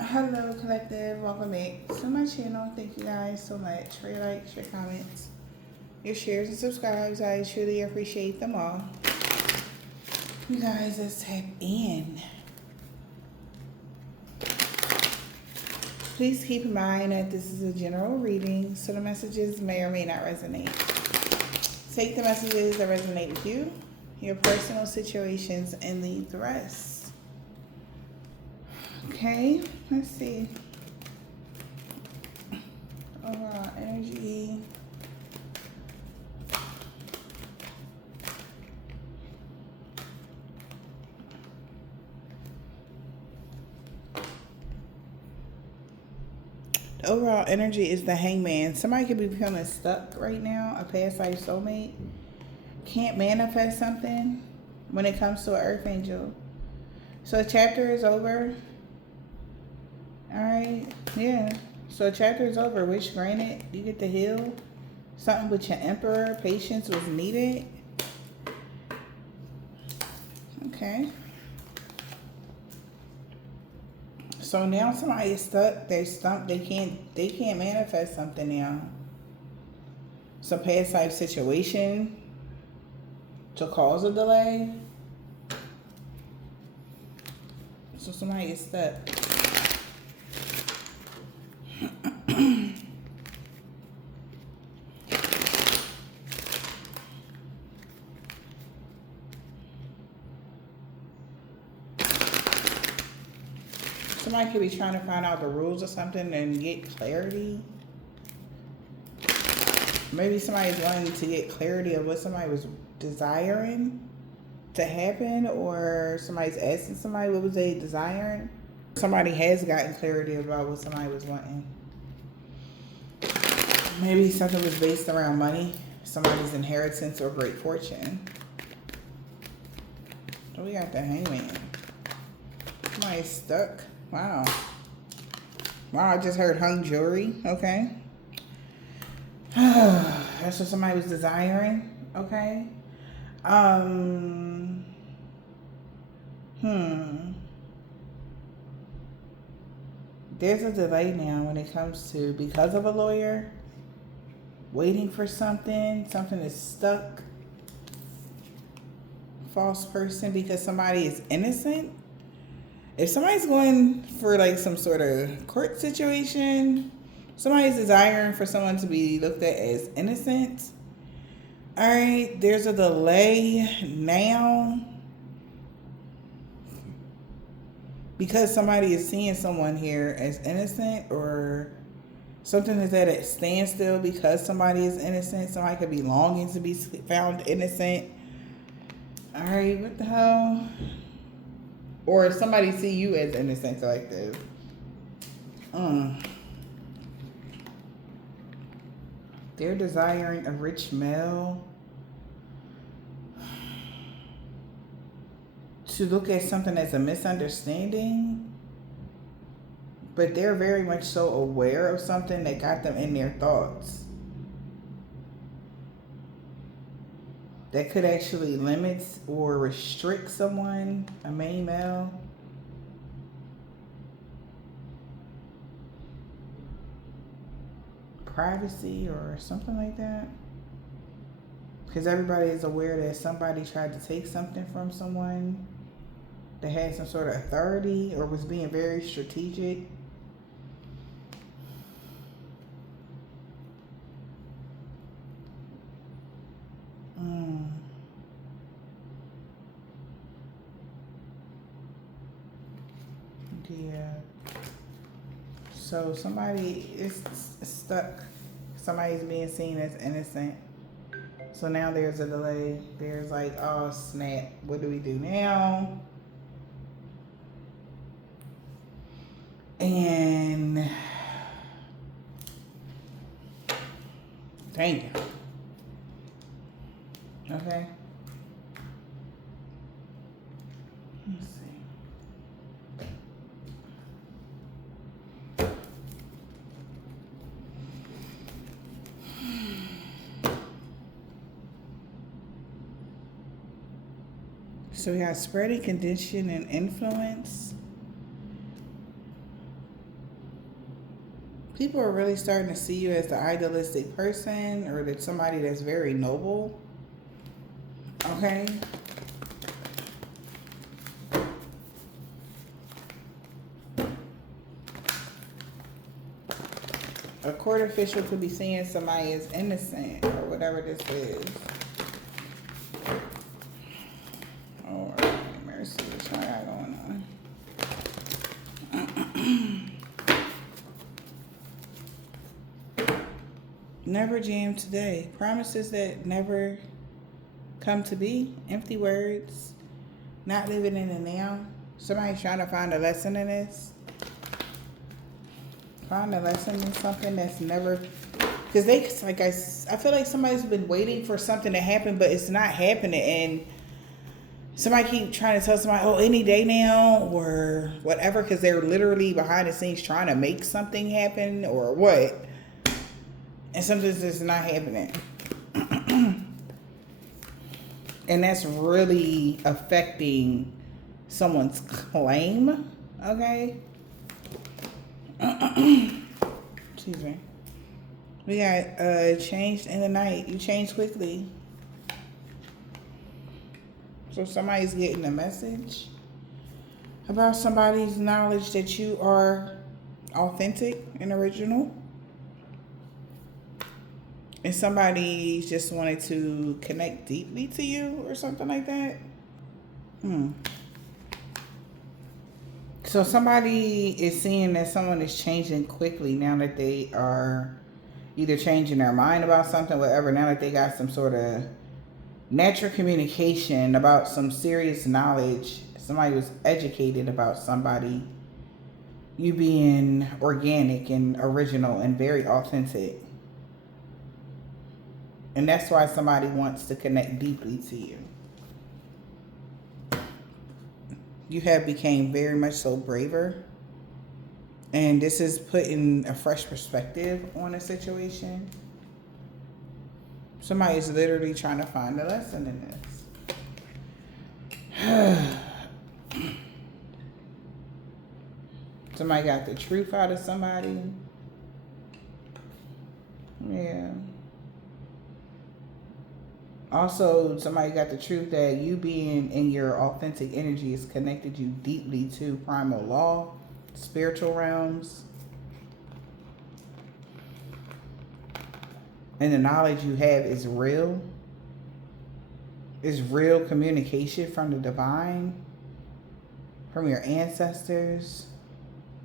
Hello, collective. Welcome back to my channel. Thank you guys so much for your likes, your comments, your shares, and subscribes. I truly appreciate them all. You guys, let's tap in. Please keep in mind that this is a general reading, so the messages may or may not resonate. Take the messages that resonate with you, your personal situations, and leave the rest. Okay, let's see. Overall energy. The overall energy is the Hangman. Somebody could be feeling stuck right now. A past life soulmate can't manifest something when it comes to an earth angel. So a chapter is over. Alright, yeah. So a chapter is over. Wish granted. You get to heal. Something with your emperor. Patience was needed. Okay. So now somebody is stuck. They're stumped. They can't manifest something now. Some past life situation to cause a delay. So somebody is stuck. Somebody could be trying to find out the rules or something and get clarity. Maybe somebody's wanting to get clarity of what somebody was desiring to happen, or somebody's asking somebody what was they desiring. Somebody has gotten clarity about what somebody was wanting. Maybe something was based around money, somebody's inheritance or great fortune. So we got the Hangman. Somebody's stuck. Wow. Wow, I just heard hung jewelry. Okay. That's what somebody was desiring. Okay. There's a delay now when it comes to, because of a lawyer, waiting for something. Something is stuck. False person because somebody is innocent. If somebody's going for like some sort of court situation, somebody's desiring for someone to be looked at as innocent. All right, there's a delay now because somebody is seeing someone here as innocent, or something is at a standstill because somebody is innocent. Somebody could be longing to be found innocent. All right, what the hell? Or somebody see you as innocent, collective. They're desiring a rich male to look at something as a misunderstanding, but they're very much so aware of something that got them in their thoughts that could actually limit or restrict someone, a main male. Privacy or something like that. Because everybody is aware that somebody tried to take something from someone that had some sort of authority or was being very strategic. Yeah. So somebody is stuck. Somebody's being seen as innocent. So now there's a delay. There's like, oh snap, what do we do now? And dang. Okay. Let's see. So we got spreading condition and influence. People are really starting to see you as the idealistic person or that somebody that's very noble. Okay? A court official could be seeing somebody as innocent or whatever this is. Oh, mercy, what's going on? Never jam today. Promises that never come to be. Empty words. Not living in the now. Somebody's trying to find a lesson in this. Find a lesson in something that's never... Because they, like I feel like somebody's been waiting for something to happen, but it's not happening. And somebody keep trying to tell somebody, oh, any day now or whatever, because they're literally behind the scenes trying to make something happen or what. And something's just not happening. And that's really affecting someone's claim, okay? Excuse me. We got changed in the night. You change quickly. So somebody's getting a message about somebody's knowledge that you are authentic and original. And somebody just wanted to connect deeply to you or something like that. So somebody is seeing that someone is changing quickly now that they are either changing their mind about something, whatever, now that they got some sort of natural communication about some serious knowledge. Somebody was educated about somebody. You being organic and original and very authentic. And that's why somebody wants to connect deeply to you. You have become very much so braver. And this is putting a fresh perspective on a situation. Somebody is literally trying to find a lesson in this. Somebody got the truth out of somebody. Yeah. Also, somebody got the truth that you being in your authentic energy has connected you deeply to primal law, spiritual realms, and the knowledge you have is real. It's real communication from the divine, from your ancestors.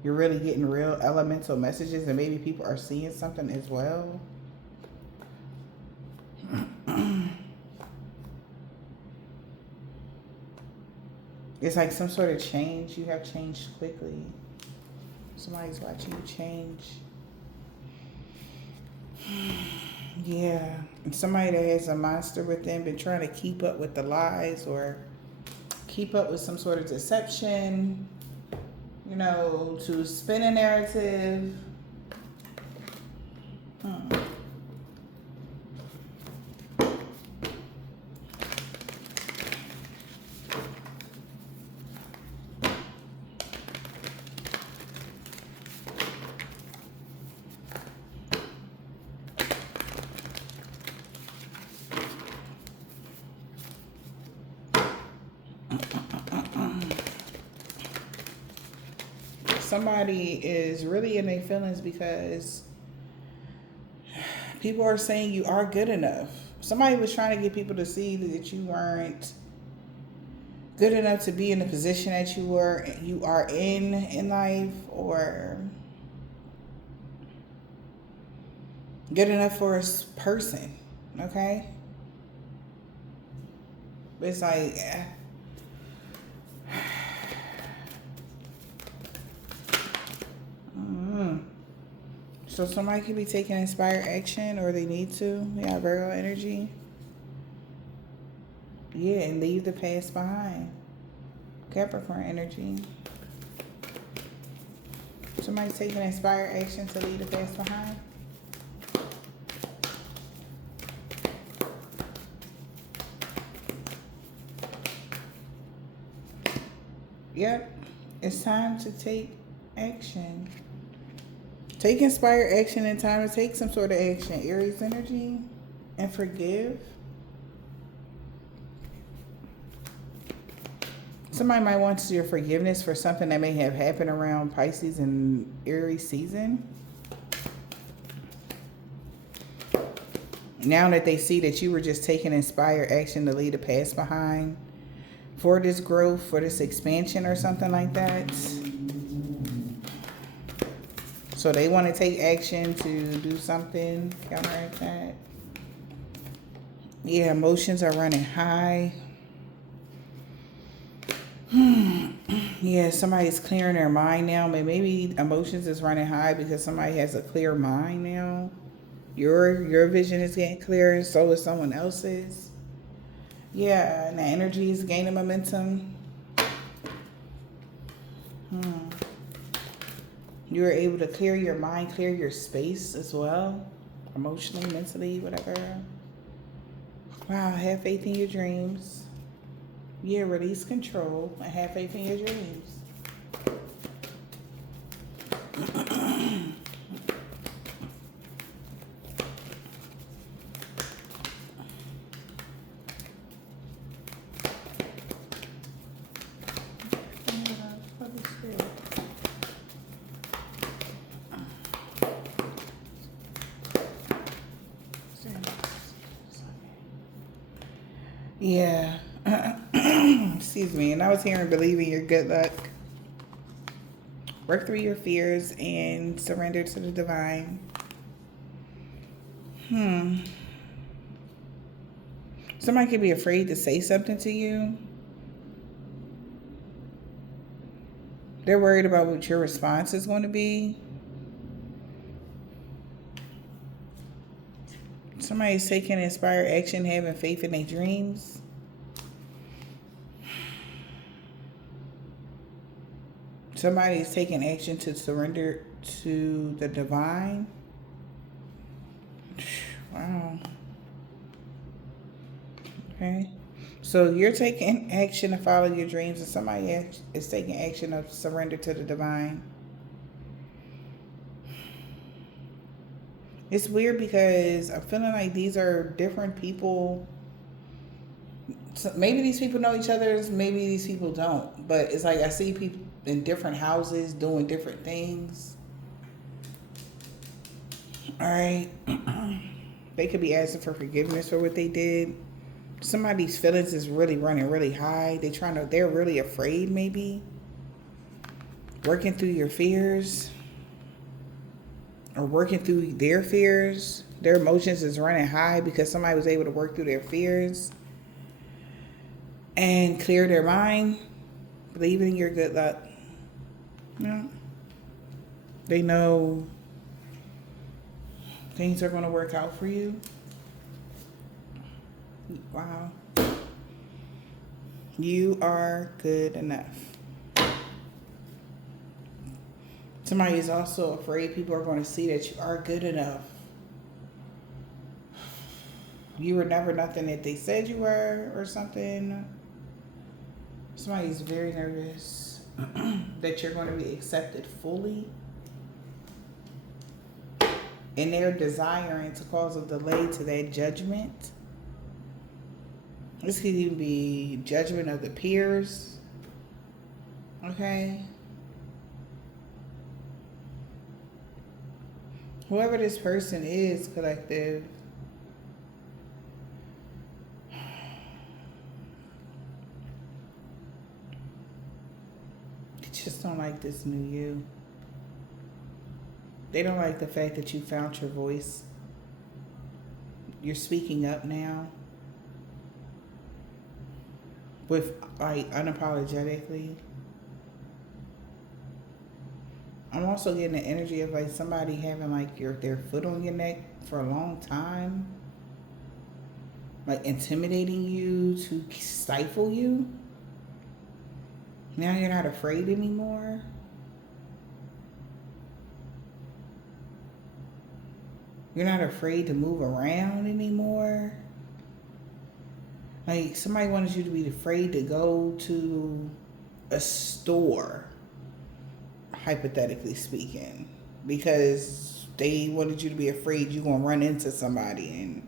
You're really getting real elemental messages, and maybe people are seeing something as well. It's like some sort of change. You have changed quickly. Somebody's watching you change. Yeah. And somebody that has a monster within been trying to keep up with the lies or keep up with some sort of deception, you know, to spin a narrative. Somebody is really in their feelings because people are saying you are good enough. Somebody was trying to get people to see that you weren't good enough to be in the position that you are in life, or good enough for a person. Okay? It's like, So somebody could be taking inspired action, or they need to. Yeah, Virgo energy. Yeah, and leave the past behind. Capricorn energy. Somebody's taking inspired action to leave the past behind. Yep, it's time to take action. Take inspired action in time to take some sort of action. Aries energy. And forgive. Somebody might want your forgiveness for something that may have happened around Pisces and Aries season. Now that they see that you were just taking inspired action to leave the past behind for this growth, for this expansion or something like that. So they want to take action to do something, counteract that. Yeah, emotions are running high. Yeah, somebody's clearing their mind now. Maybe emotions is running high because somebody has a clear mind now. Your vision is getting clearer, and so is someone else's. Yeah, and the energy is gaining momentum. You were able to clear your mind, clear your space as well. Emotionally, mentally, whatever. Wow, have faith in your dreams. Yeah, release control and have faith in your dreams. Yeah. Excuse me. And I was hearing believing your good luck. Work through your fears and surrender to the divine. Somebody could be afraid to say something to you. They're worried about what your response is going to be. Somebody's taking inspired action, having faith in their dreams. Somebody's taking action to surrender to the divine. Wow. Okay. So you're taking action to follow your dreams, and somebody is taking action to surrender to the divine. It's weird because I'm feeling like these are different people. So maybe these people know each other, maybe these people don't. But it's like I see people in different houses doing different things. All right. They could be asking for forgiveness for what they did. Somebody's feelings is really running really high. They're really afraid maybe. Working through your fears. Or working through their fears. Their emotions is running high because somebody was able to work through their fears and clear their mind. Believing in your good luck. Yeah. They know things are going to work out for you. Wow. You are good enough. Somebody is also afraid people are going to see that you are good enough. You were never nothing that they said you were or something. Somebody's very nervous that you're going to be accepted fully. And they're desiring to cause a delay to that judgment. This could even be judgment of the peers. Okay. Whoever this person is, collective. They just don't like this new you. They don't like the fact that you found your voice. You're speaking up now. With, like, unapologetically. I'm also getting the energy of, like, somebody having, like, their foot on your neck for a long time. Like, intimidating you to stifle you. Now you're not afraid anymore. You're not afraid to move around anymore. Like, somebody wanted you to be afraid to go to a store, hypothetically speaking. because they wanted you to be afraid you're going to run into somebody and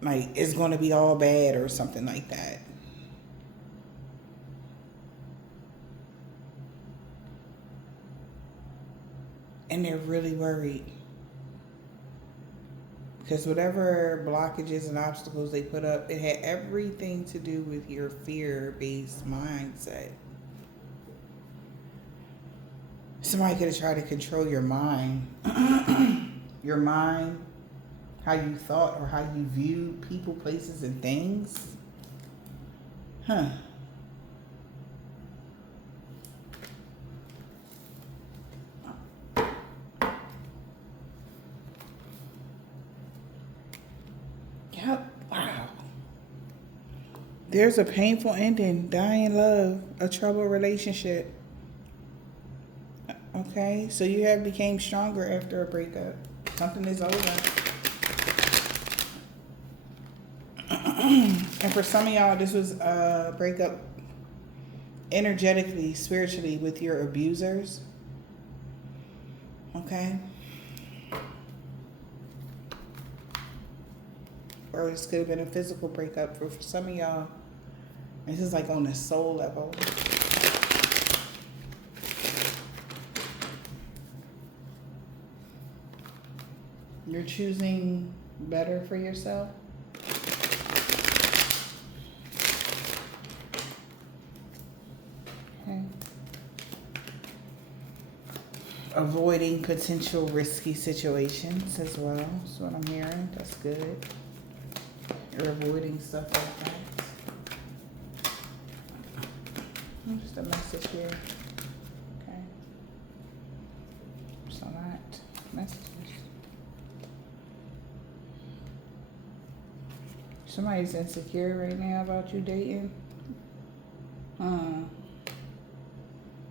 like it's going to be all bad or something like that. And they're really worried. Because whatever blockages and obstacles they put up, it had everything to do with your fear-based mindset. Somebody could have tried to control your mind. Your mind, how you thought or how you viewed people, places, and things. Huh. Yep. Wow. There's a painful ending, dying love, a troubled relationship. Okay, so you have became stronger after a breakup. Something is over. And for some of y'all, this was a breakup energetically, spiritually with your abusers. Okay. Or this could have been a physical breakup for some of y'all. This is like on the soul level. You're choosing better for yourself. Okay. Avoiding potential risky situations as well. That's what I'm hearing. That's good. You're avoiding stuff like that. Just a message here. Okay. So that messages. Somebody's insecure right now about you dating.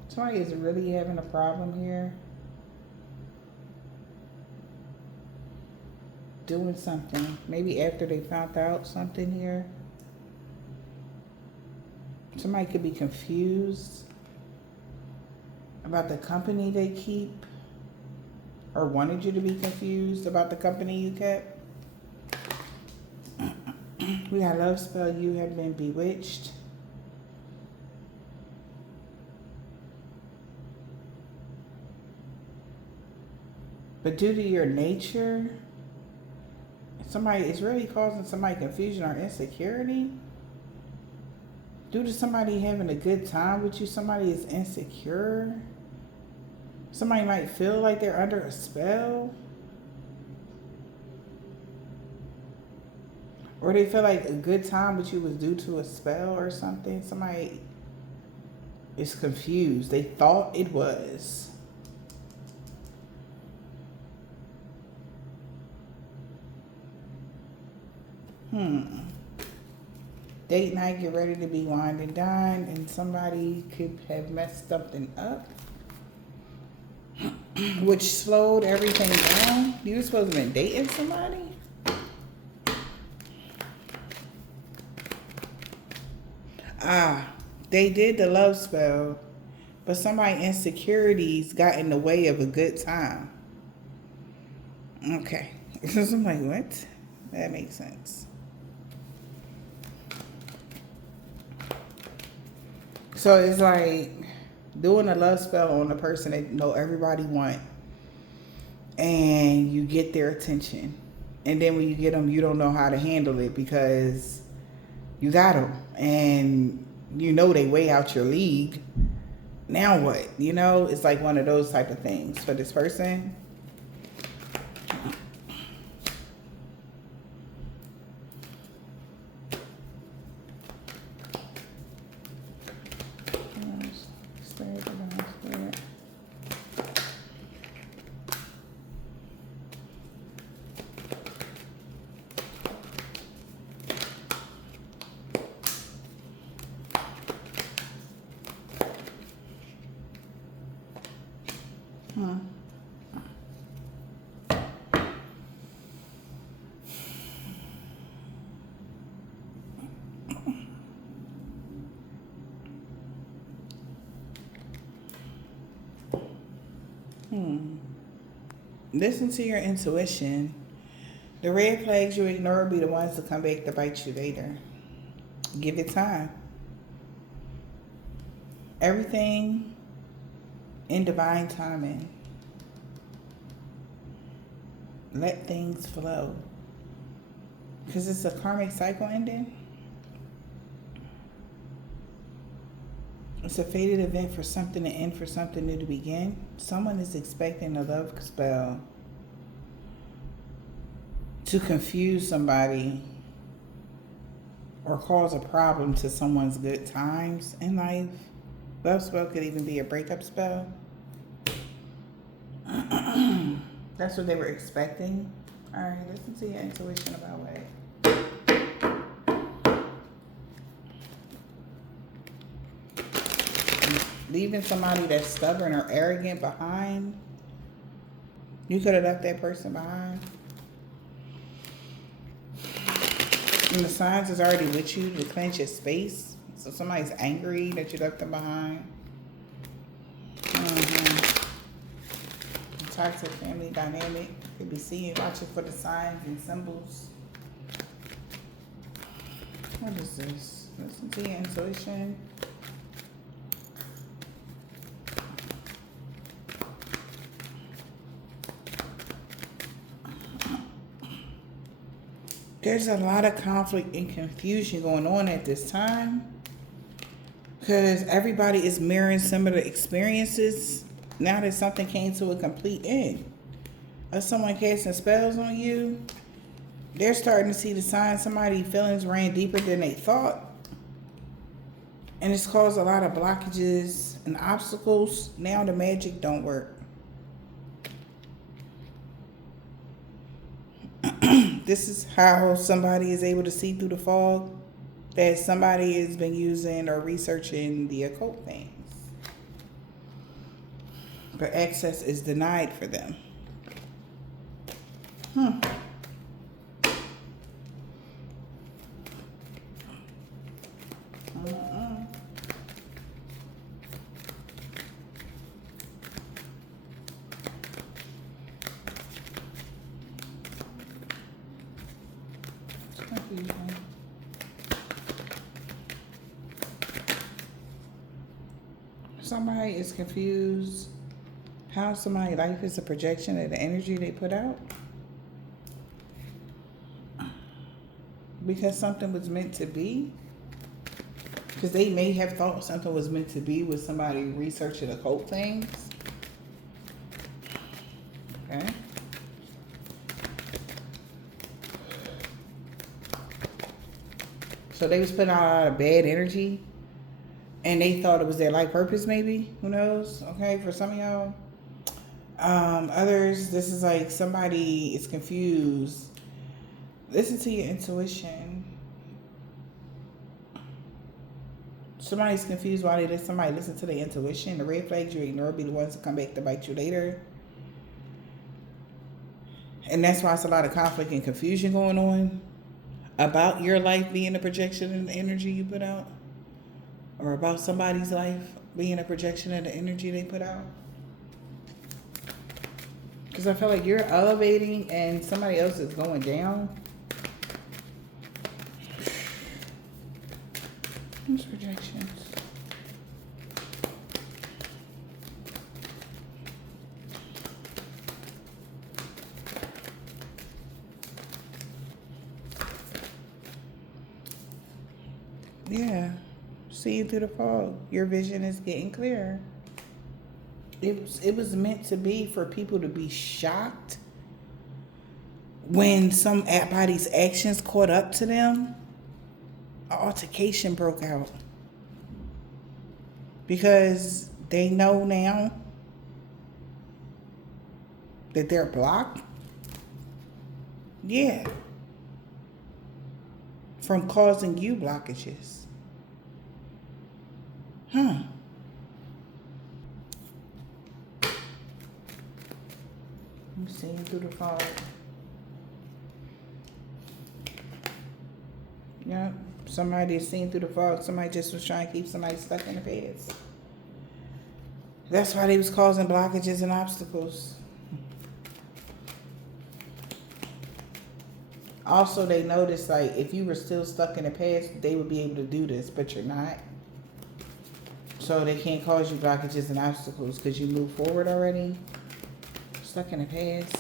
Somebody is really having a problem here. Doing something. Maybe after they found out something here. Somebody could be confused about the company they keep. Or wanted you to be confused about the company you kept. We got love spell. You have been bewitched. But due to your nature, somebody is really causing somebody confusion or insecurity. Due to somebody having a good time with you, somebody is insecure. Somebody might feel like they're under a spell. Or they feel like a good time with you was due to a spell or something. Somebody is confused. They thought it was. Date night, get ready to be wined and dined, and somebody could have messed something up, which slowed everything down. You were supposed to have been dating somebody? They did the love spell, but somebody insecurities got in the way of a good time. Okay. So I'm like, what? That makes sense. So it's like doing a love spell on a person that everybody want, and you get their attention, and then when you get them, you don't know how to handle it because you got them, and they way out your league. Now what? It's like one of those type of things for this person. Listen to your intuition. The red flags you ignore will be the ones to come back to bite you later. Give it time. Everything in divine timing. Let things flow. Because it's a karmic cycle ending. It's a fated event for something to end, for something new to begin. Someone is expecting a love spell to confuse somebody or cause a problem to someone's good times in life. Love spell could even be a breakup spell. That's what they were expecting. All right, listen to your intuition about what. Leaving somebody that's stubborn or arrogant behind. You could have left that person behind. And the signs is already with you to cleanse your space. So somebody's angry that you left them behind. Toxic family dynamic. Could be seeing, watching for the signs and symbols. What is this? Listen to your intuition. There's a lot of conflict and confusion going on at this time because everybody is mirroring similar experiences now that something came to a complete end. If someone casting spells on you, they're starting to see the signs somebody's feelings ran deeper than they thought. And it's caused a lot of blockages and obstacles. Now the magic don't work. This is how somebody is able to see through the fog, that somebody has been using or researching the occult things. But access is denied for them. Somebody is confused how somebody's life is a projection of the energy they put out. Because something was meant to be. Because they may have thought something was meant to be with somebody researching occult things. Okay. So they was putting out a lot of bad energy. And they thought it was their life purpose, maybe. Who knows? Okay, for some of y'all. Others, this is like somebody is confused. Listen to your intuition. Somebody's confused why they let somebody listen to their intuition. The red flags you ignore be the ones that come back to bite you later. And that's why it's a lot of conflict and confusion going on about your life being a projection of the energy you put out. Or about somebody's life being a projection of the energy they put out. Because I feel like you're elevating and somebody else is going down. What's projections? Yeah. Seeing through the fog. Your vision is getting clearer. It was meant to be for people to be shocked when somebody's actions caught up to them. An altercation broke out. Because they know now that they're blocked. Yeah. From causing you blockages. I'm seeing through the fog. Yeah, somebody is seeing through the fog. Somebody just was trying to keep somebody stuck in the past. That's why they was causing blockages and obstacles. Also, they noticed, like, if you were still stuck in the past, they would be able to do this, but you're not. So they can't cause you blockages and obstacles because you move forward already. Stuck in the past.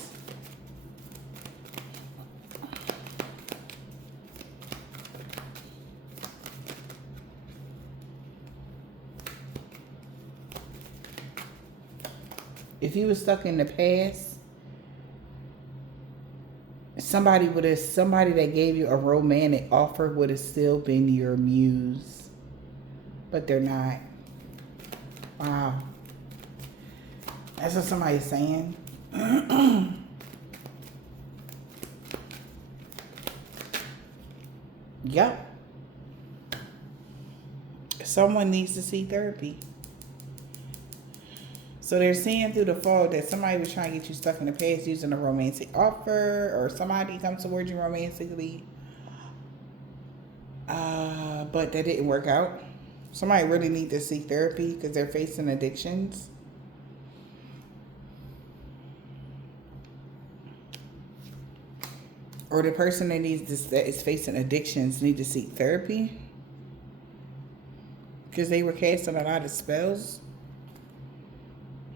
If you were stuck in the past, somebody that gave you a romantic offer would have still been your muse. But they're not. Wow. That's what somebody's saying. Yep. Someone needs to see therapy. So they're seeing through the fog that somebody was trying to get you stuck in the past using a romantic offer, or somebody comes towards you romantically, but that didn't work out. Somebody really needs to seek therapy because they're facing addictions. Or the person that is facing addictions need to seek therapy because they were casting a lot of spells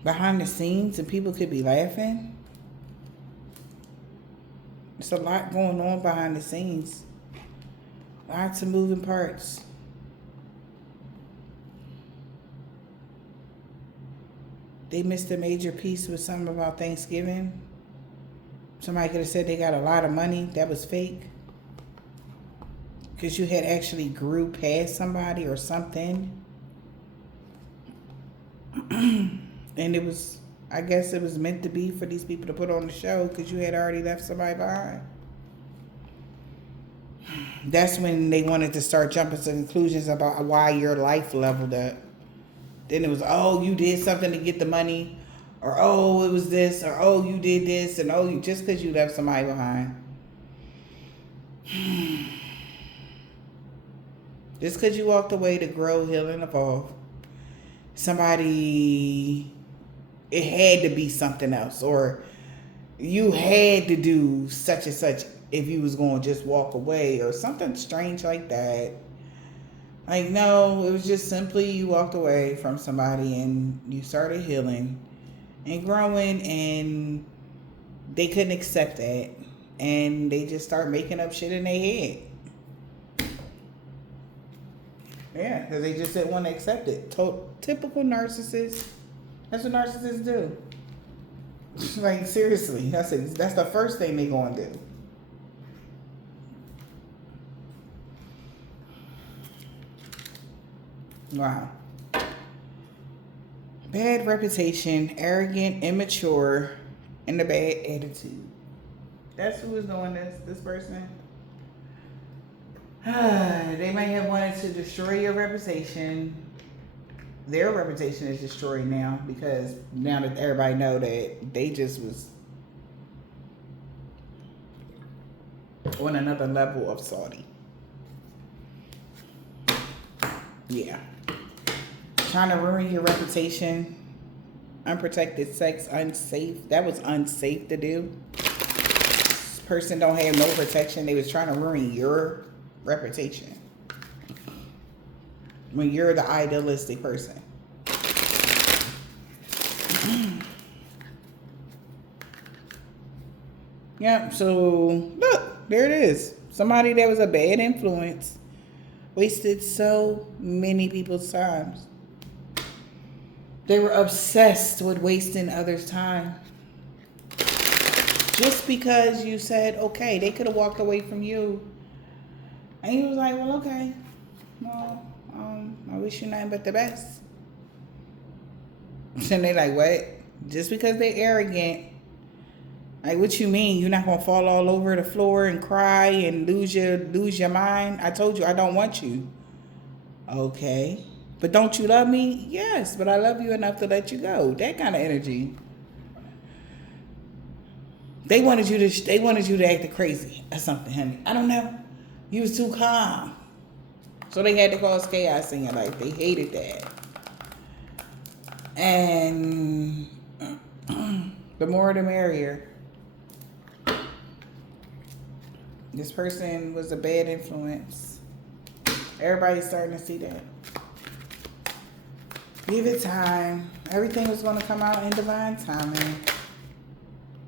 behind the scenes and people could be laughing. There's a lot going on behind the scenes. Lots of moving parts. They missed a major piece with something about Thanksgiving. Somebody could have said they got a lot of money. That was fake. Because you had actually grew past somebody or something. And it was, I guess it was meant to be for these people to put on the show because you had already left somebody behind. That's when they wanted to start jumping to conclusions about why your life leveled up. Then it was, oh, you did something to get the money. Or, oh, it was this. Or, oh, you did this. And, oh, just because you left somebody behind. Just because you walked away to grow, heal, and evolve. Somebody, it had to be something else. Or you had to do such and such if you was going to just walk away. Or something strange like that. Like, no, it was just simply you walked away from somebody and you started healing and growing, and they couldn't accept that. And they just start making up shit in their head. Yeah, because they just didn't want to accept it. Typical narcissist. That's what narcissists do. Like, seriously. That's the first thing they going to do. Wow. Bad reputation, arrogant, immature, and a bad attitude. That's who is doing this person. They may have wanted to destroy your reputation. Their reputation is destroyed now because now that everybody know that they just was on another level of salty. Yeah. Trying to ruin your reputation. Unprotected sex, unsafe. That was unsafe to do. This person don't have no protection. They was trying to ruin your reputation. When you're the idealistic person. Yeah, so look, there it is. Somebody that was a bad influence. Wasted so many people's times. They were obsessed with wasting others' time. Just because you said, okay, they could have walked away from you. And he was like, well, okay. Well, I wish you nothing but the best. And they like, what? Just because they're arrogant. Like, what you mean? You're not going to fall all over the floor and cry and lose your mind? I told you I don't want you. Okay. But don't you love me? Yes, but I love you enough to let you go. That kind of energy. They wanted you to act crazy or something, honey. I don't know. You was too calm. So they had to cause chaos in your life. They hated that. And the more the merrier. This person was a bad influence. Everybody's starting to see that. Give it time. Everything was going to come out in divine timing.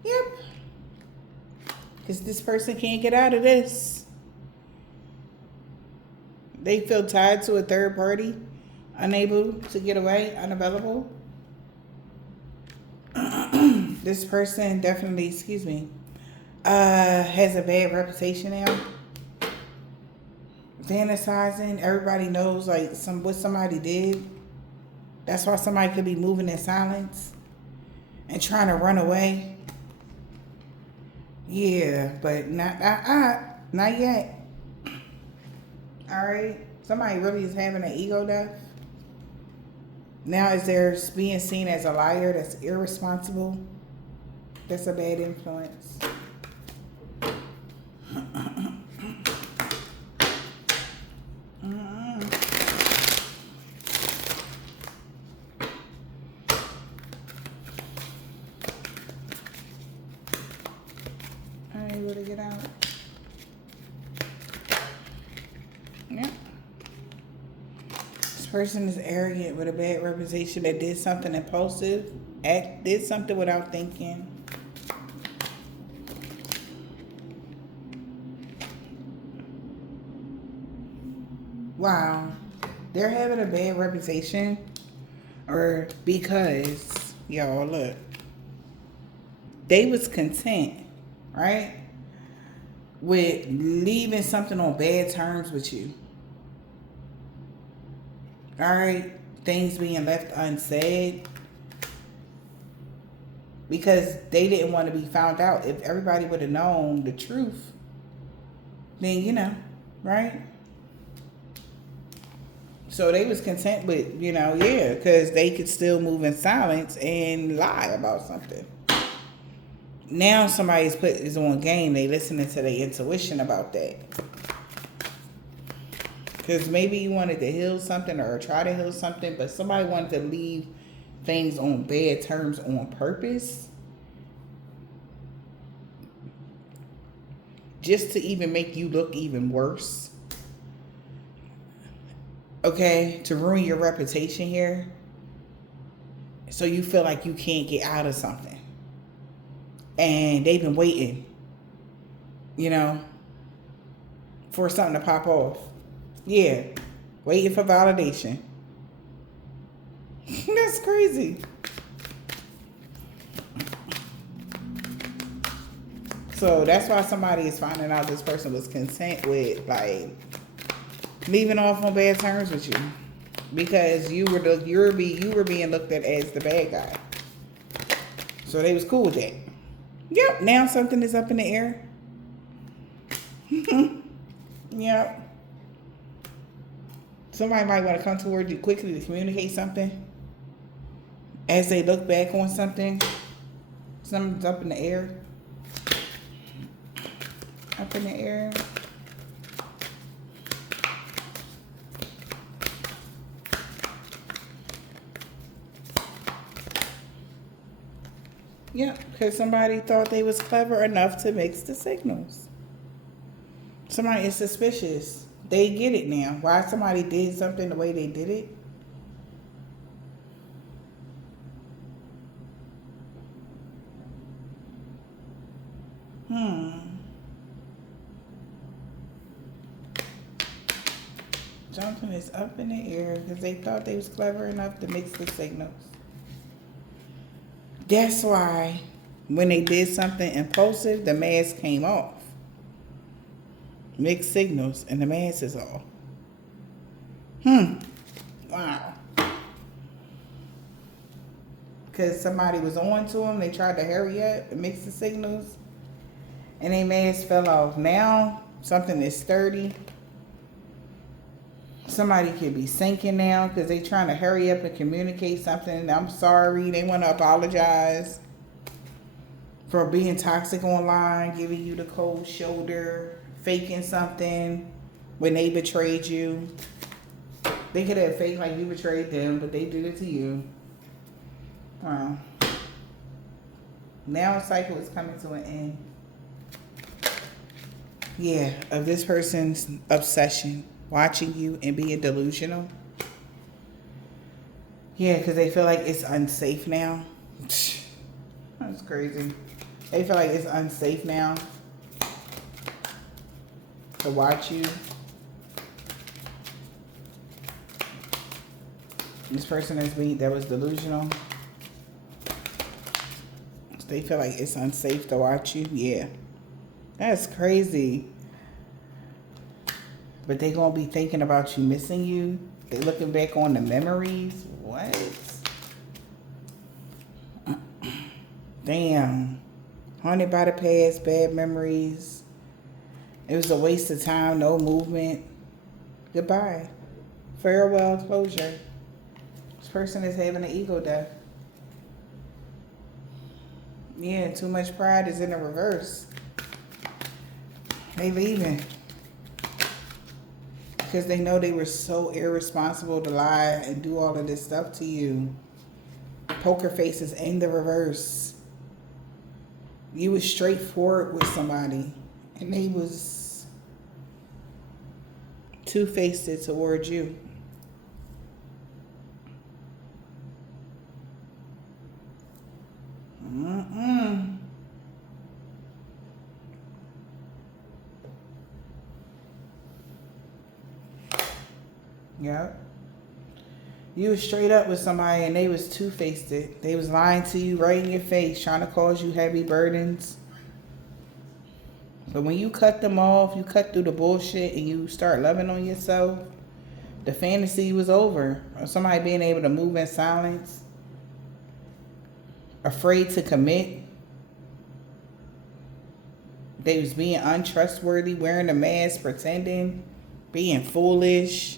Yep. Because this person can't get out of this. They feel tied to a third party, unable to get away, unavailable. This person definitely, has a bad reputation now. Fantasizing. Everybody knows like what somebody did. That's why somebody could be moving in silence and trying to run away. Yeah, but not yet. All right. Somebody really is having an ego death. Now is there being seen as a liar that's irresponsible? That's a bad influence. Able to get out. Yeah. This person is arrogant with a bad reputation that did something impulsive, did something without thinking. Wow. They're having a bad reputation or because, y'all, look, they was content, right, with leaving something on bad terms with you. All right, things being left unsaid because they didn't want to be found out. If everybody would have known the truth, then right? So they was content with, because they could still move in silence and lie about something. Now somebody's is on game. They listening to their intuition about that. Because maybe you wanted to heal something or try to heal something, but somebody wanted to leave things on bad terms on purpose. Just to even make you look even worse. Okay? To ruin your reputation here. So you feel like you can't get out of something. And they've been waiting, for something to pop off. Yeah, waiting for validation. That's crazy. So that's why somebody is finding out this person was content with, like, leaving off on bad terms with you. Because you were being looked at as the bad guy. So they was cool with that. Yep, now something is up in the air. Yep. Somebody might want to come toward you quickly to communicate something. As they look back on something, something's up in the air. Up in the air. Yeah, because somebody thought they was clever enough to mix the signals. Somebody is suspicious. They get it now. Why somebody did something the way they did it. Something is up in the air because they thought they was clever enough to mix the signals. That's why when they did something impulsive, the mask came off. Mixed signals and the mask is off. Wow. Because somebody was on to them, they tried to hurry up and mix the signals, and their mask fell off. Now something is sturdy. Somebody could be sinking now because they trying to hurry up and communicate something. I'm sorry. They want to apologize for being toxic online, giving you the cold shoulder, faking something when they betrayed you. They could have faked like you betrayed them, but they did it to you. Wow. Now a cycle is coming to an end. Yeah, of this person's obsession, watching you and being delusional. Yeah, because they feel like it's unsafe now. That's crazy. They feel like it's unsafe now to watch you. This person that was delusional. They feel like it's unsafe to watch you. Yeah. That's crazy. But they gonna be thinking about you, missing you. They looking back on the memories. What? Damn. Haunted by the past, bad memories. It was a waste of time, no movement. Goodbye. Farewell, closure. This person is having an ego death. Yeah, too much pride is in the reverse. They leaving. Because they know they were so irresponsible to lie and do all of this stuff to you. Poker face is in the reverse. You was straightforward with somebody. And they was two-faced towards you. Yep. You was straight up with somebody and they was two-faced. They was lying to you right in your face, trying to cause you heavy burdens. But when you cut them off, you cut through the bullshit and you start loving on yourself, the fantasy was over. Or somebody being able to move in silence, afraid to commit. They was being untrustworthy, wearing a mask, pretending, being foolish.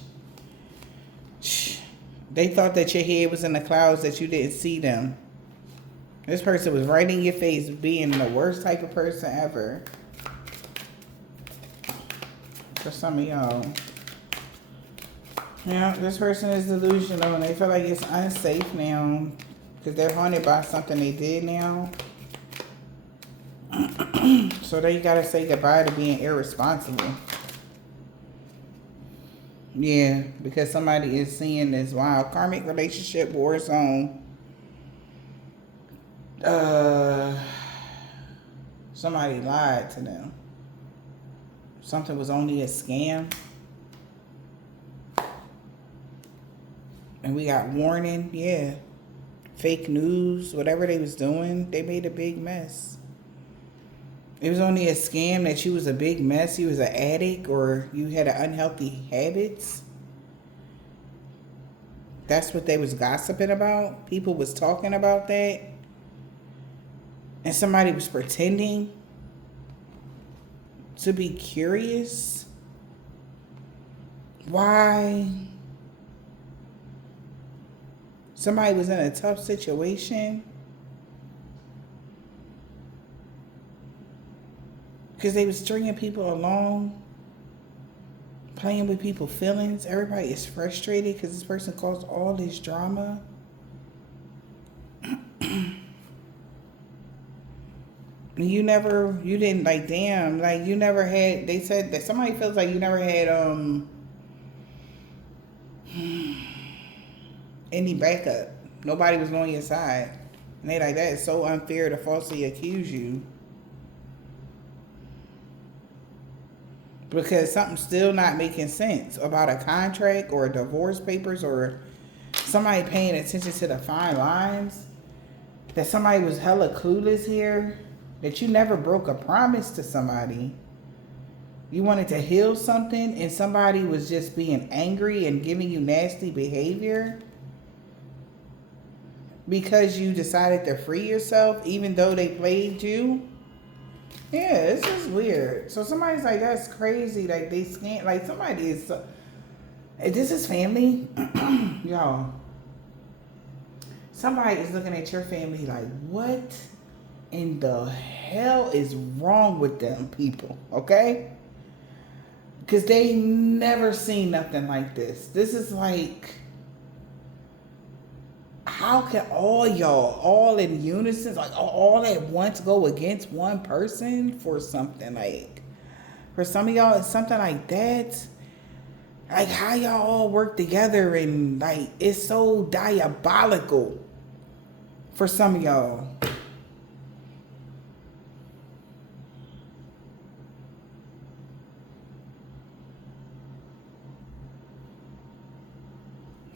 They thought that your head was in the clouds, that you didn't see them. This person was right in your face, being the worst type of person ever. For some of y'all. Yeah, this person is delusional and they feel like it's unsafe now because they're haunted by something they did now. So they gotta say goodbye to being irresponsible. Yeah, because somebody is seeing this. Wow, karmic relationship war zone. Somebody lied to them. Something was only a scam. And we got warning. Yeah. Fake news. Whatever they was doing, they made a big mess. It was only a scam that you was a big mess. You was an addict or you had an unhealthy habits. That's what they was gossiping about. People was talking about that. And somebody was pretending to be curious. Why? Somebody was in a tough situation. Because they was stringing people along, playing with people's feelings. Everybody is frustrated because this person caused all this drama. You didn't like, damn, like you never had, they said that somebody feels like you never had any backup. Nobody was on your side. And they like, that is so unfair to falsely accuse you. Because something's still not making sense about a contract or divorce papers or somebody paying attention to the fine lines. That somebody was hella clueless here. That you never broke a promise to somebody. You wanted to heal something and somebody was just being angry and giving you nasty behavior. Because you decided to free yourself even though they played you. Yeah, it's just weird. So somebody's like, that's crazy. Like they scam, like somebody is, this is family. Y'all. Somebody is looking at your family like, what in the hell is wrong with them people? Okay? Because they never seen nothing like this. This is like, how can all y'all, all in unison, like all at once go against one person for something? Like, for some of y'all, it's something like that. Like, how y'all all work together, and like, it's so diabolical for some of y'all.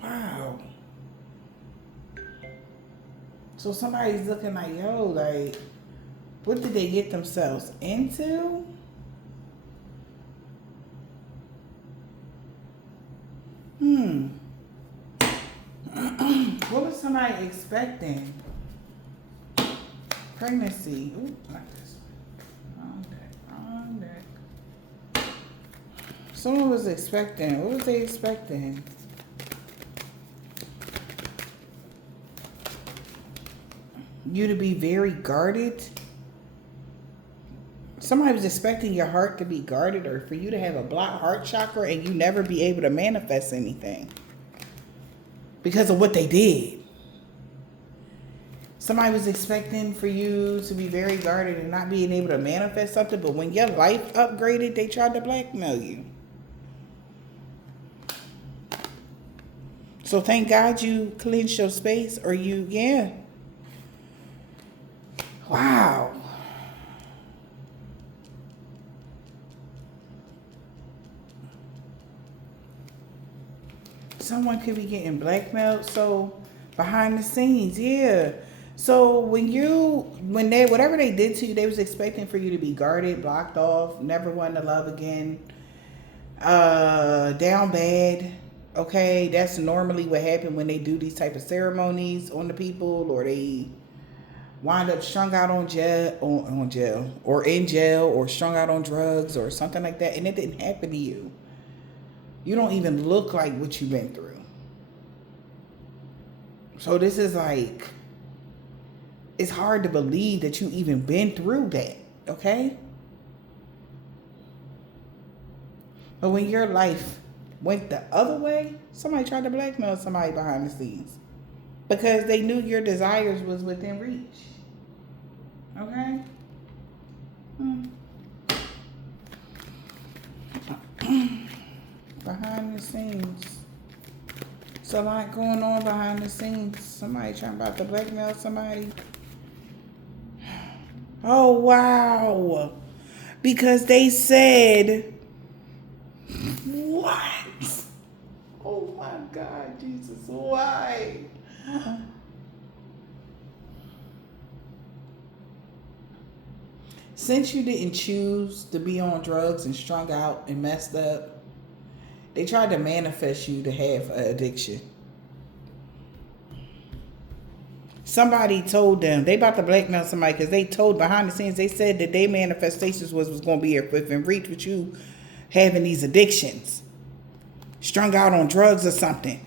Wow. So somebody's looking like, yo, like, what did they get themselves into? What was somebody expecting? Pregnancy. Ooh, not this one. Wrong deck. Someone was expecting. What was they expecting? You to be very guarded. Somebody was expecting your heart to be guarded, or for you to have a blocked heart chakra and you never be able to manifest anything because of what they did. Somebody was expecting for you to be very guarded and not being able to manifest something, but when your life upgraded, they tried to blackmail you. So thank God you cleansed your space, or you, yeah. Wow. Someone could be getting blackmailed. So behind the scenes, yeah. So when they, whatever they did to you, they was expecting for you to be guarded, blocked off, never want to love again, down bad. Okay, that's normally what happened when they do these type of ceremonies on the people, or they wind up strung out on jail, or in jail, or strung out on drugs or something like that, and it didn't happen to you. You don't even look like what you've been through. So this is like, it's hard to believe that you even been through that, okay? But when your life went the other way, somebody tried to blackmail somebody behind the scenes because they knew your desires was within reach. Okay? Behind the scenes. It's a lot going on behind the scenes. Somebody trying about to blackmail somebody. Oh, wow. Because they said, what? Oh my God, Jesus, why? Since you didn't choose to be on drugs and strung out and messed up, they tried to manifest you to have an addiction. Somebody told them they about to blackmail somebody because they told behind the scenes, they said that their manifestations was going to be within reach with you having these addictions, strung out on drugs or something.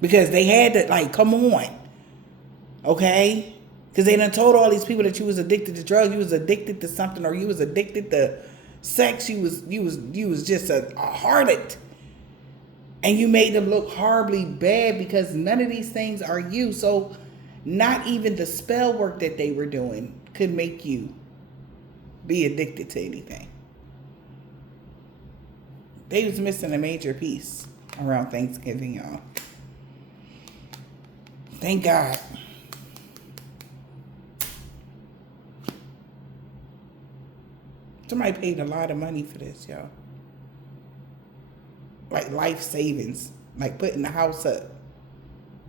Because they had to, like, come on, okay? Because they done told all these people that you was addicted to drugs, you was addicted to something, or you was addicted to sex, you was just a harlot. And you made them look horribly bad because none of these things are you. So not even the spell work that they were doing could make you be addicted to anything. They was missing a major piece around Thanksgiving, y'all. Thank God. Somebody paid a lot of money for this, y'all. Like life savings, like putting the house up,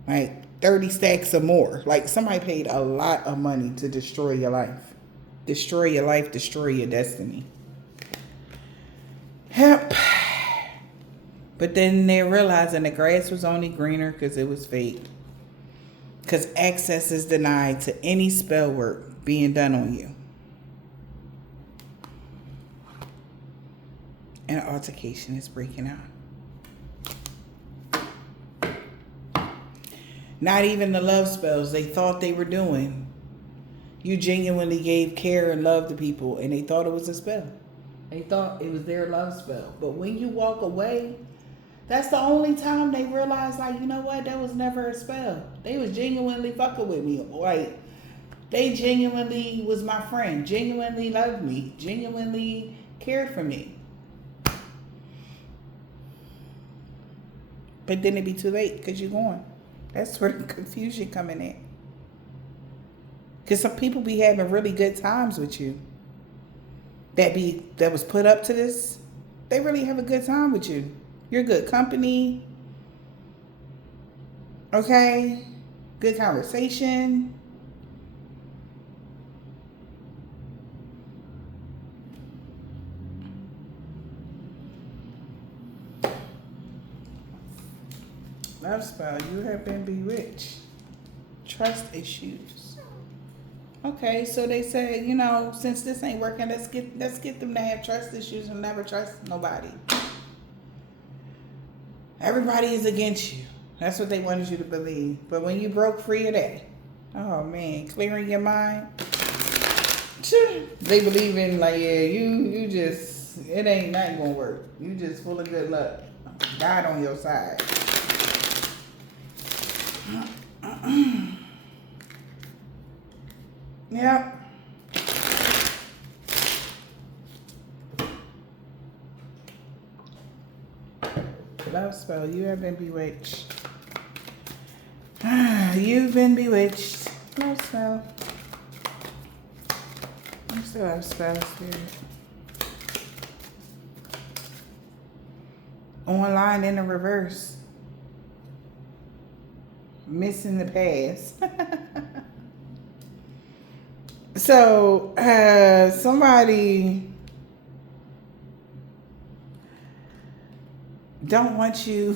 like 30 stacks or more. Like somebody paid a lot of money to destroy your life. Destroy your life, destroy your destiny. Yep. But then they're realizing the grass was only greener because it was fake. Because access is denied to any spell work being done on you. An altercation is breaking out. Not even the love spells they thought they were doing. You genuinely gave care and love to people, and they thought it was a spell. They thought it was their love spell. But when you walk away, That's the only time they realized, like, you know what, that was never a spell. They was genuinely fucking with me. Like, they genuinely was my friend, genuinely loved me, genuinely cared for me. But then it'd be too late because you're gone. That's where the confusion coming in. Because some people be having really good times with you. That was put up to this. They really have a good time with you. You're good company. Okay? Good conversation. Love spell, you have been bewitched. Trust issues. Okay, so they say, you know, since this ain't working, let's get them to have trust issues and never trust nobody. Everybody is against you. That's what they wanted you to believe. But when you broke free of that, oh man, clearing your mind. They believe in, like, yeah, you just, it ain't nothing gonna work. You just full of good luck. God on your side. Yep. Love spell, you have been bewitched. You've been bewitched. Love spell. I'm still love spell, spirit. Online in the reverse. Missing the past. So, somebody don't want you.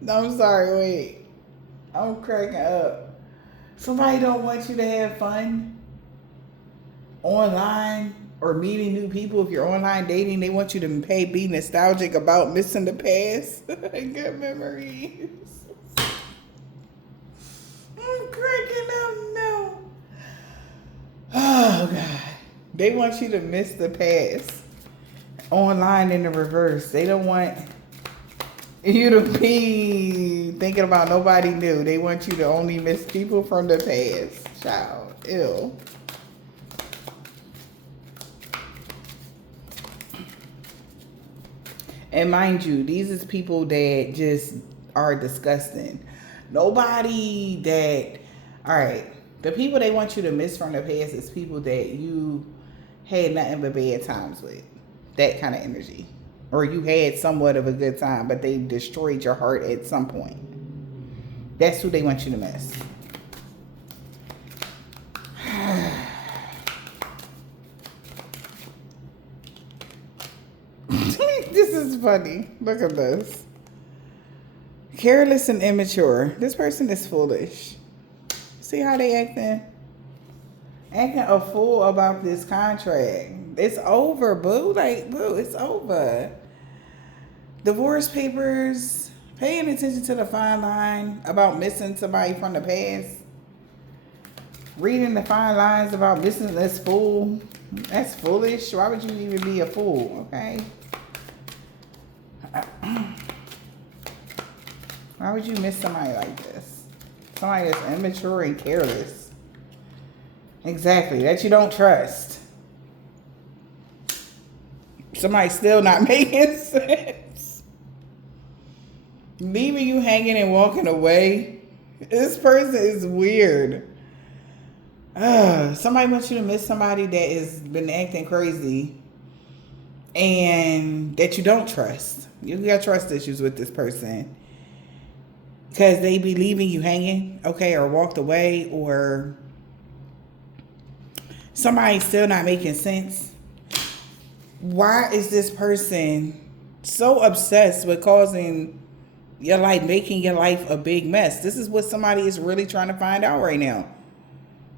No, I'm sorry, wait. I'm cracking up. Somebody don't want you to have fun online or meeting new people. If you're online dating, they want you to be nostalgic about missing the past. Good memories. I'm cracking up, no. Oh, God. They want you to miss the past. Online in the reverse. They don't want you to be thinking about nobody new. They want you to only miss people from the past. Child. Ew. And mind you, these is people that just are disgusting. Nobody that, all right, the people they want you to miss from the past is people that you had nothing but bad times with. That kind of energy. Or you had somewhat of a good time, but they destroyed your heart at some point. That's who they want you to miss. This is funny. Look at this. Careless and immature. This person is foolish. See how they acting? Acting a fool about this contract. It's over, boo. Like, boo, it's over. Divorce papers. Paying attention to the fine line about missing somebody from the past. Reading the fine lines about missing this fool. That's foolish. Why would you even be a fool? Okay. Why would you miss somebody like this? Somebody that's immature and careless. Exactly. That you don't trust. Somebody still not making sense. Leaving you hanging and walking away. This person is weird. Somebody wants you to miss somebody that has been acting crazy and that you don't trust. You got trust issues with this person because they be leaving you hanging, okay, or walked away, or somebody's still not making sense. Why is this person so obsessed with causing your life, making your life a big mess? This is what somebody is really trying to find out right now.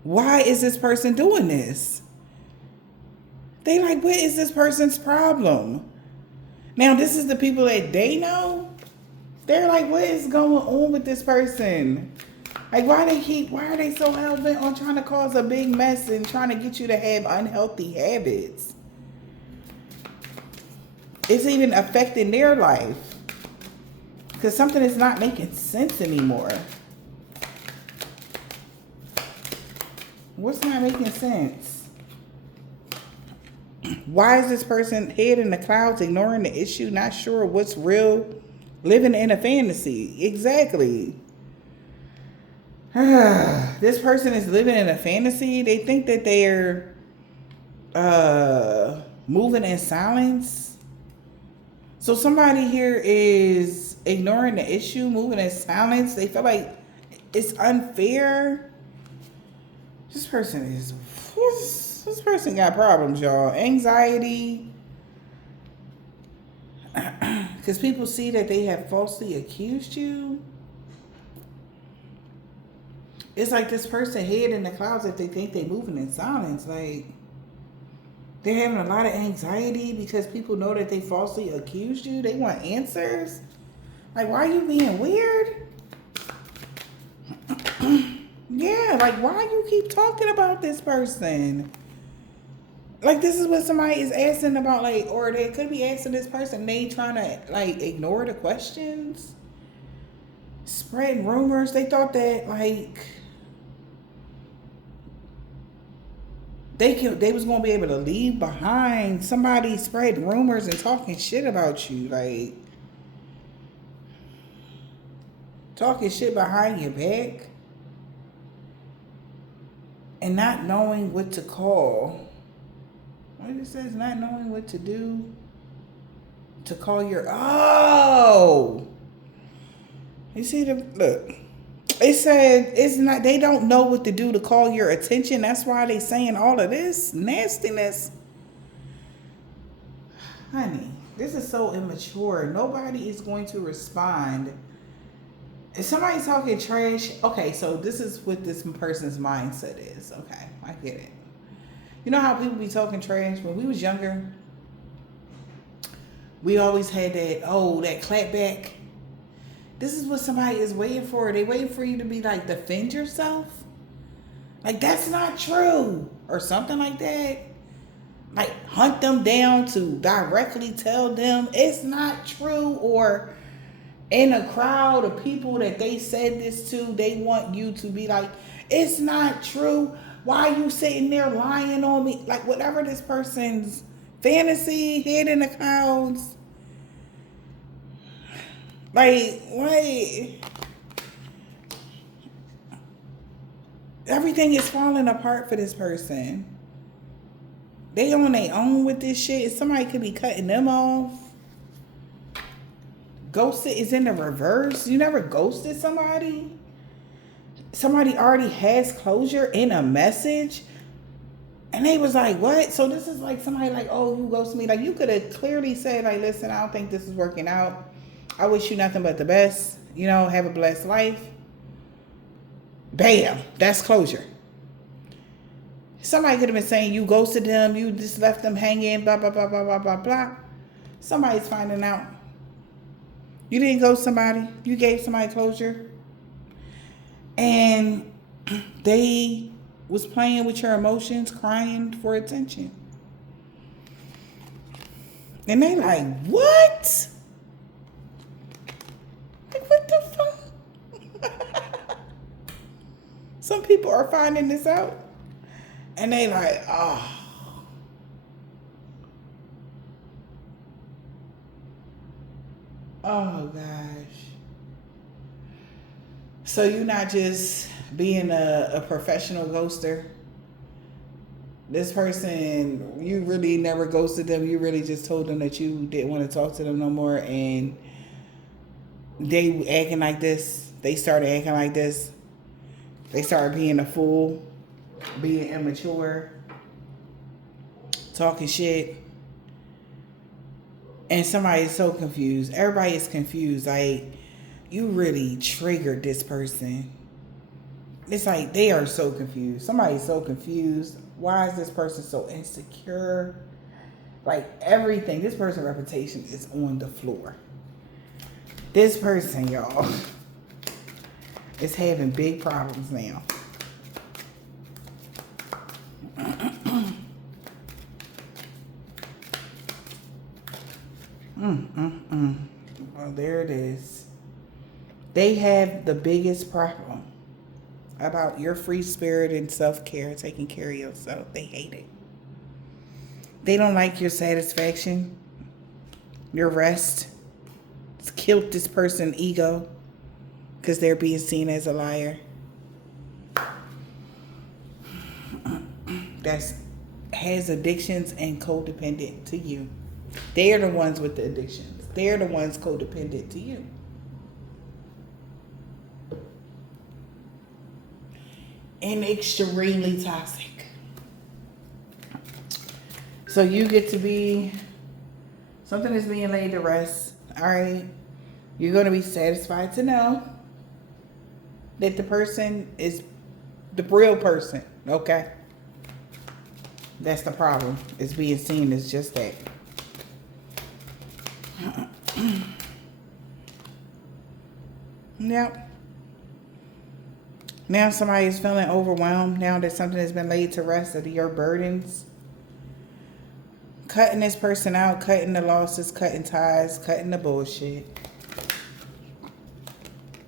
Why is this person doing this? They like, what is this person's problem? Now, this is the people that they know. They're like, what is going on with this person? Like, why are they so hell-bent on trying to cause a big mess and trying to get you to have unhealthy habits? it's even affecting their life. Because something is not making sense anymore. What's not making sense? Why is this person head in the clouds, ignoring the issue, not sure what's real, living in a fantasy? Exactly. This person is living in a fantasy. They think that they're moving in silence. So somebody here is ignoring the issue, moving in silence. They feel like it's unfair. This person got problems, y'all. Anxiety. Because people see that they have falsely accused you. It's like this person head in the clouds if they think they're moving in silence. Like, they're having a lot of anxiety because people know that they falsely accused you. They want answers. Like, why are you being weird? Yeah, like, why you keep talking about this person? Like, this is what somebody is asking about, like, or they could be asking this person. They trying to, like, ignore the questions. Spreading rumors. They thought that, like, they was going to be able to leave behind somebody spreading rumors and talking shit about you. Like, talking shit behind your back. And not knowing what to call. What it says, not knowing what to do. To call your... Oh! You see the... Look. It said it's not, they don't know what to do to call your attention. That's why they saying all of this nastiness. Honey, this is so immature. Nobody is going to respond. If somebody's talking trash, okay, so this is what this person's mindset is. Okay, I get it. You know how people be talking trash? When we was younger, we always had that clap back. This is what somebody is waiting for. They waiting for you to be like, defend yourself. Like, that's not true. Or something like that. Like, hunt them down to directly tell them it's not true. Or in a crowd of people that they said this to, they want you to be like, it's not true. Why are you sitting there lying on me? Like, whatever this person's fantasy, head in the clouds. Like, wait. Everything is falling apart for this person. They on their own with this shit. Somebody could be cutting them off. Ghosted is in the reverse. You never ghosted somebody? Somebody already has closure in a message. And they was like, what? So this is like somebody like, oh, you ghosted me. Like, you could have clearly said, like, listen, I don't think this is working out. I wish you nothing but the best. You know, have a blessed life. Bam. That's closure. Somebody could have been saying you ghosted them. You just left them hanging. Blah, blah, blah, blah, blah, blah, blah. Somebody's finding out. You didn't ghost somebody. You gave somebody closure. And they was playing with your emotions, crying for attention. And they like, what? What the fuck? Some people are finding this out. And they like, oh. Oh, gosh. So you're not just being a professional ghoster. This person, you really never ghosted them. You really just told them that you didn't want to talk to them no more. And they acting like this. They started acting like this. They started being a fool, being immature, talking shit. And somebody is so confused. Everybody is confused. Like, you really triggered this person. It's like they are so confused. Somebody's so confused. Why is this person so insecure? Like, everything. This person's reputation is on the floor. This person, y'all, is having big problems now. They have the biggest problem about your free spirit and self-care, taking care of yourself. They hate it. They don't like your satisfaction, your rest. It's killed this person's ego because they're being seen as a liar. That has addictions and codependent to you. They are the ones with the addictions. They're the ones codependent to you. And extremely toxic. So you get to be, something is being laid to rest. All right. You're going to be satisfied to know that the person is the real person. Okay. That's the problem. It's being seen as just that. Yep. Now somebody is feeling overwhelmed now that something has been laid to rest of your burdens. Cutting this person out, cutting the losses, cutting ties, cutting the bullshit.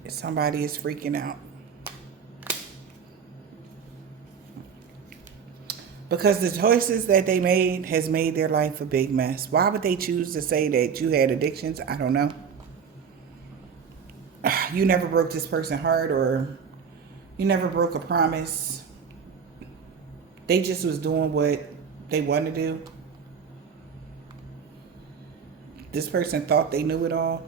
Somebody is freaking out. Because the choices that they made has made their life a big mess. Why would they choose to say that you had addictions? I don't know. You never broke this person's heart, or you never broke a promise. They just was doing what they wanted to do. This person thought they knew it all.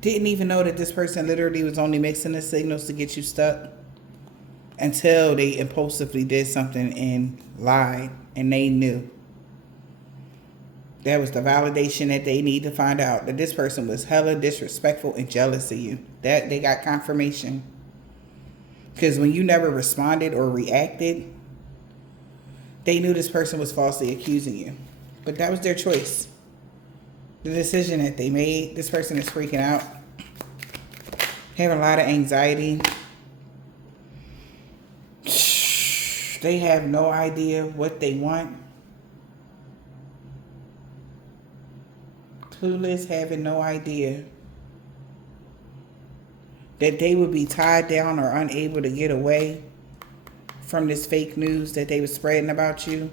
Didn't even know that this person literally was only mixing the signals to get you stuck. Until they impulsively did something and lied, and they knew. That was the validation that they need to find out that this person was hella disrespectful and jealous of you. That they got confirmation. Because when you never responded or reacted, they knew this person was falsely accusing you. But that was their choice. The decision that they made. This person is freaking out. Having a lot of anxiety. They have no idea what they want. Clueless, having no idea that they would be tied down or unable to get away from this fake news that they were spreading about you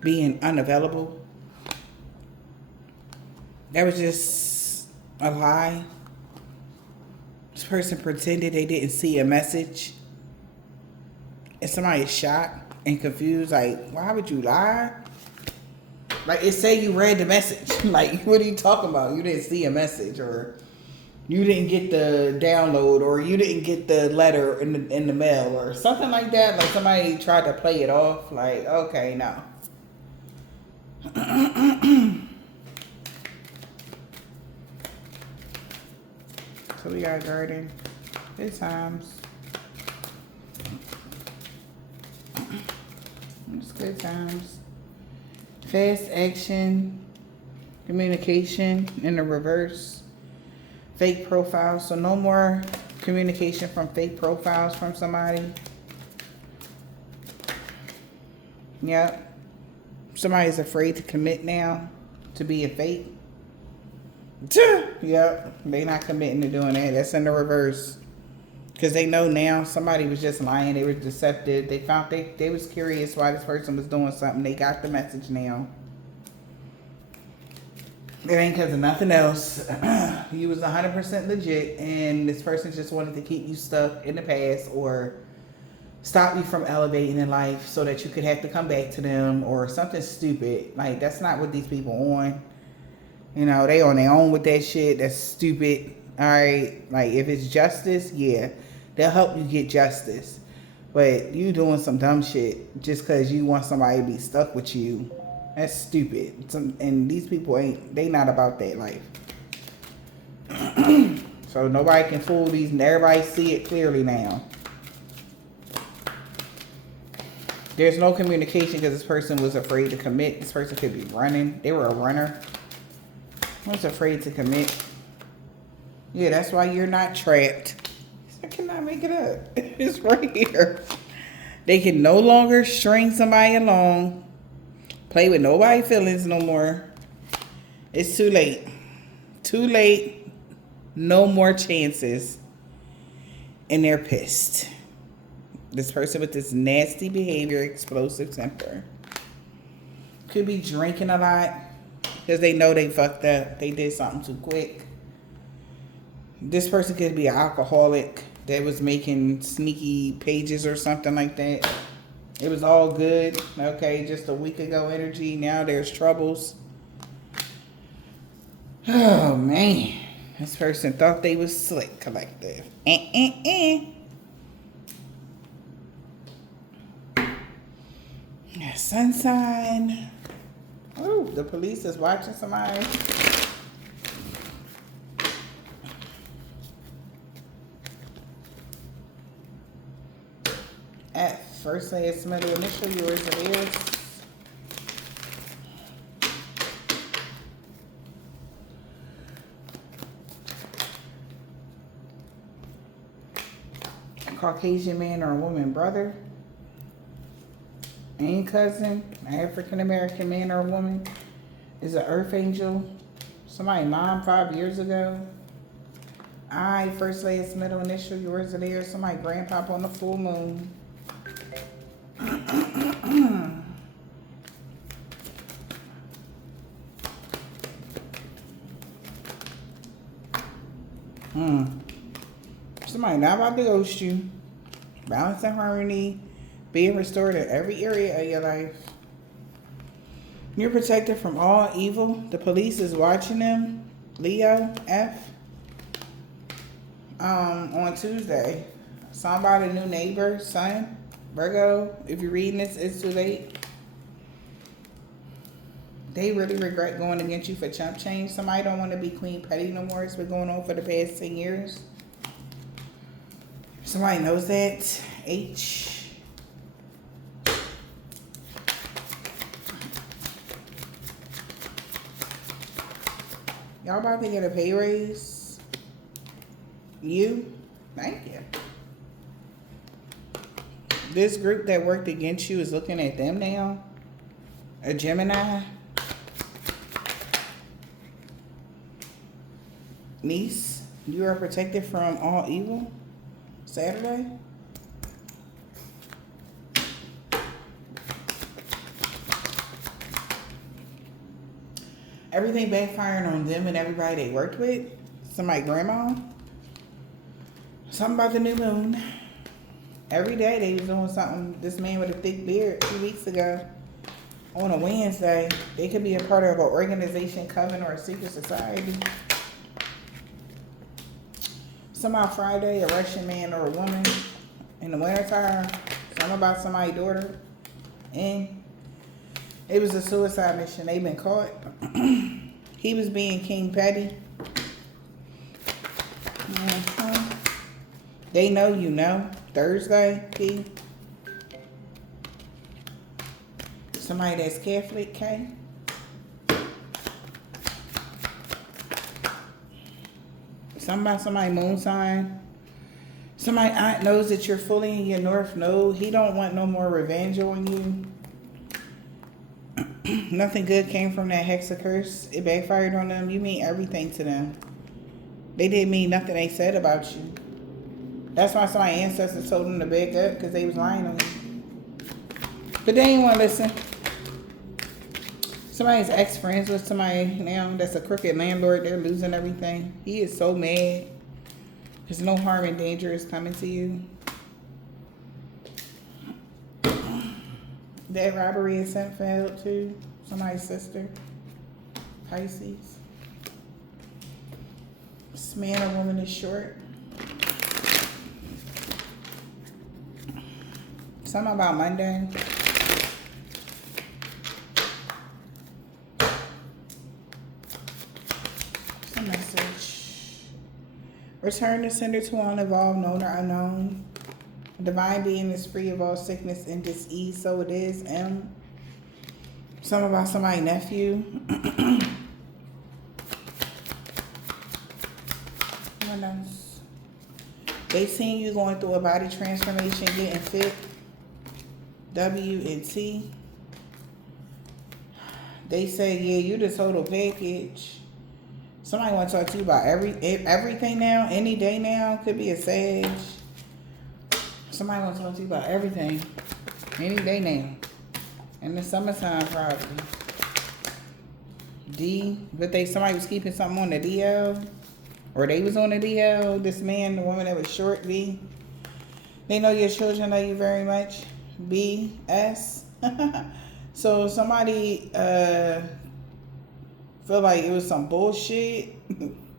being unavailable. That was just a lie. This person pretended they didn't see a message. And somebody is shocked and confused, like, why would you lie? Like, it say you read the message. Like, what are you talking about? You didn't see a message, or you didn't get the download, or you didn't get the letter in the mail, or something like that. Like, somebody tried to play it off. Like, okay, no. So we got garden. Good times. It's good times. Fast action, communication in the reverse. Fake profiles. So no more communication from fake profiles from somebody. Yep. Somebody's afraid to commit now to be a fake. Yep. They not committing to doing that. That's in the reverse. Because they know now somebody was just lying. They were deceptive. They found they was curious why this person was doing something. They got the message now. It ain't because of nothing else. You was 100% legit, and this person just wanted to keep you stuck in the past or stop you from elevating in life so that you could have to come back to them or something stupid. Like, that's not what these people on. You know, they on their own with that shit. That's stupid. All right. Like, if it's justice, yeah. They'll help you get justice. But you doing some dumb shit just because you want somebody to be stuck with you. That's stupid. And these people they not about that life. So nobody can fool these. Everybody see it clearly now. There's no communication because this person was afraid to commit. This person could be running. They were a runner. I was afraid to commit. Yeah, that's why you're not trapped. I cannot make it up. It's right here. They can no longer string somebody along. Play with nobody's feelings no more. It's too late. Too late. No more chances. And they're pissed. This person with this nasty behavior, explosive temper. Could be drinking a lot because they know they fucked up. They did something too quick. This person could be an alcoholic that was making sneaky pages or something like that. It was all good. Okay, just a week ago energy. Now there's troubles. Oh, man. This person thought they was slick collective. Sun sign. Oh, the police is watching somebody. At first, last, middle, initial, yours and theirs. Caucasian man or woman, brother. Aunt, cousin, African American man or woman. Is an earth angel. Somebody mom 5 years ago. I, first, last, middle, initial, yours and theirs. Somebody grandpop on the full moon. Somebody not about to ghost you. Balance and harmony. Being restored in every area of your life. You're protected from all evil. The police is watching them. Leo, F. On Tuesday. Somebody, new neighbor, son. Virgo, if you're reading this, it's too late. They really regret going against you for chump change. Somebody don't want to be Queen Petty no more. It's been going on for the past 10 years. Somebody knows that. H. Y'all about to get a pay raise? You? Thank you. This group that worked against you is looking at them now. A Gemini. Niece, you are protected from all evil. Saturday. Everything backfiring on them and everybody they worked with. Somebody grandma. Something about the new moon. Every day they was doing something. This man with a thick beard 2 weeks ago on a Wednesday. They could be a part of an organization, coven, or a secret society. Somehow Friday, a Russian man or a woman in the wintertime. Something about somebody's daughter. And it was a suicide mission. They've been caught. He was being King Petty. They know you know. Thursday, P. Somebody that's Catholic, K. Somebody moon sign. Somebody aunt knows that you're fully in your north node. He don't want no more revenge on you. Nothing good came from that hexa curse. It backfired on them. You mean everything to them. They didn't mean nothing they said about you. That's why some of my ancestors told them to back up, because they was lying on you. But they didn't want to listen. Somebody's ex-friends with somebody now that's a crooked landlord. They're losing everything. He is so mad. There's no harm and danger is coming to you. That robbery is sent failed too. Somebody's sister. Pisces. This man or woman is short. Something about Monday. Some message. Return the sender to uninvolved, known or unknown. The divine being is free of all sickness and disease, so it is. M. Something about somebody's nephew. What else? They seen you going through a body transformation, getting fit. W and T. They say, yeah, you the total package. Somebody want to talk to you about everything now, any day now. Could be a sage. Somebody want to talk to you about everything, any day now. In the summertime, probably. But somebody was keeping something on the DL, or they was on the DL. This man, the woman that was short, B. They know your children love you very much. B, S. So somebody feel like it was some bullshit.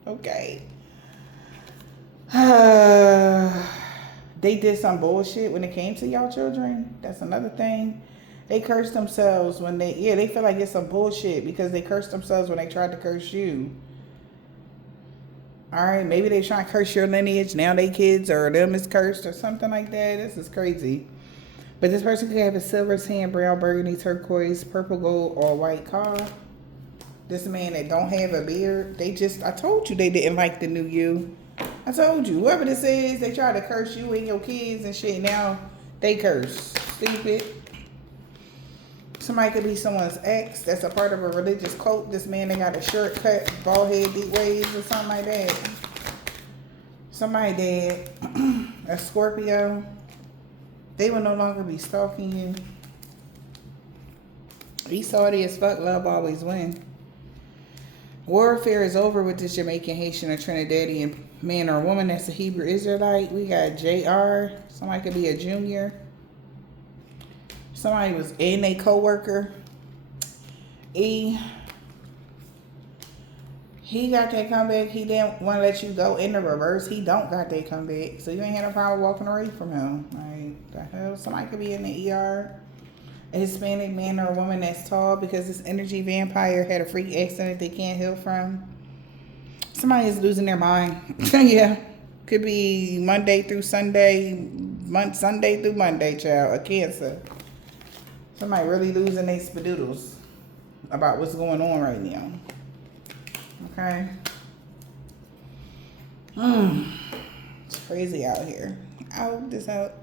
Okay. They did some bullshit when it came to y'all children. That's another thing. They cursed themselves when they feel like it's some bullshit because they cursed themselves when they tried to curse you. All right, maybe they trying to curse your lineage. Now they kids or them is cursed or something like that. This is crazy. But this person could have a silver, tan, brown, burgundy, turquoise, purple, gold, or white car. This man that don't have a beard, I told you they didn't like the new you. I told you, whoever this is, they try to curse you and your kids and shit. Now they curse. Stupid. Somebody could be someone's ex that's a part of a religious cult. This man, they got a short cut, bald head, deep waves, or something like that. Somebody dead. A Scorpio. They will no longer be stalking you. Be salty as fuck. Love always win. Warfare is over with this Jamaican, Haitian, or Trinidadian man or woman that's a Hebrew Israelite. We got JR. Somebody could be a junior. Somebody was in a co-worker. E. He got that comeback. He didn't want to let you go in the reverse. He don't got that comeback. So you ain't had no problem walking away from him. Like, the hell? Somebody could be in the ER. A Hispanic man or a woman that's tall because this energy vampire had a freak accident they can't heal from. Somebody is losing their mind. Yeah. Could be Monday through Sunday. Sunday through Monday, child. A Cancer. Somebody really losing their spadoodles about what's going on right now. Okay. It's crazy out here. I hope this helps.